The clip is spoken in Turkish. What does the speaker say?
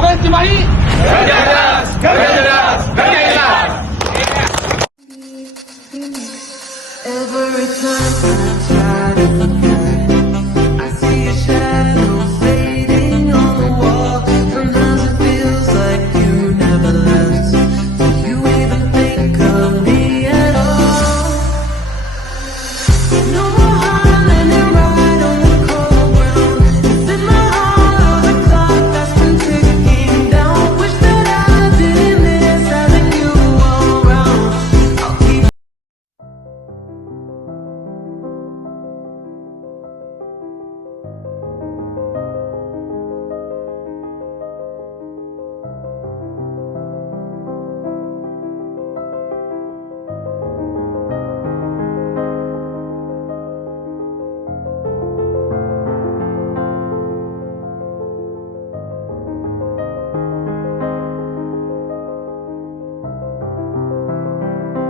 Jokowi Cimahi. Kerja keras, kerja keras, kerja keras. Every time I try to